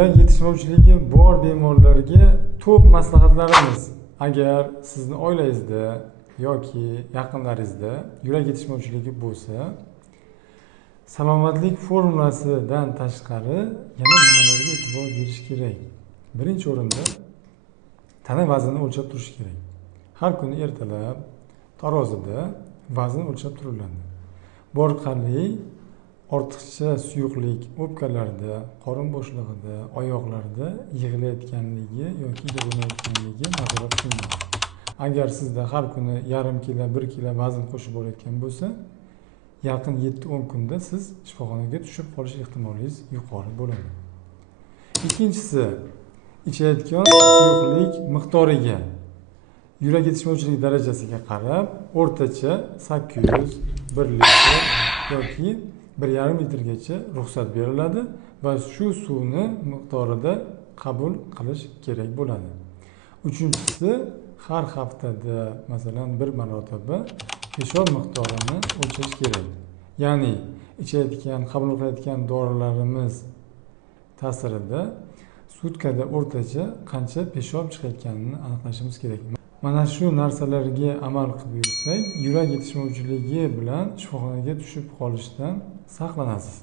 Yurak yetishmovchiligi bor bemorlarga top maslahatlarimiz. Agar sizni oilangizda yoki yaqinlaringizda yurak yetishmovchiligi bo'lsa, salomatlik formulasidan tashqari yana nimalarga e'tibor berish kerak? Birinchi o'rinda tana vaznini o'lchab turish kerak. Har kuni ertalab tarozida vazn o'lchab turiladi. Bu orqali ortiqcha suyuqlik o'pkalarda, qorin bo'shlig'ida, oyoqlarda yig'ilayotganligi yoki yig'ilmayotganligi nazorat qilinadi. Agar sizda har kuni yarim kilo, 1 kilo vazn qo'shib borayotgan bo'lsa, yaqin 7-10 kunda siz shifoxonaga tushib qolish ehtimolingiz yuqori bo'ladi. Ikkinchisi, ichayotgan suyuqlik miqdoriga, yurak yetishmovchilik darajasiga qarab o'rtacha 800, 1 litr yoki 1,5 litrgacha ruxsat beriladi va shu suvni miqdorida qabul qilish kerak bo'ladi. Uchinchisi, har haftada masalan 1 marotaba peshob miqdorini o'lchash kerak. Ya'ni ichayotgan, qabul qilayotgan dorilarimiz ta'sirida sutkada o'rtacha qancha peshob chiqayotganini aniqlashimiz kerak. Mana shu narsalarga amal qilib yursak, yurak yetishmovchiligi bilan shifoxonaga tushib qolishdan saqlanasiz.